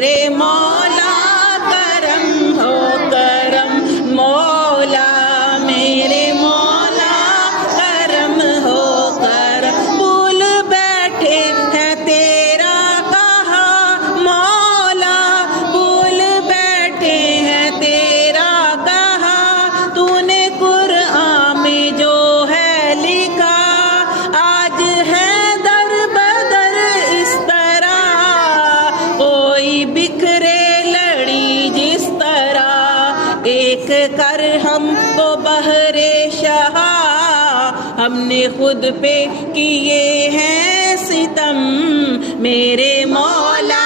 میرے مولا کرم ہو کرم، مولا میرے مولا کرم ہو کرم، بھول بیٹھے ہیں تیرا کہا مولا، بھول بیٹھے ہیں تیرا کہا، تو نے قرآن میں جو ہے لکھا، آج ہے در بدر اس طرح، کوئی بکھرے لڑی جس طرح، ایک کر ہم کو بہر شہا، ہم نے خود پہ کیے ہیں ستم، میرے مولا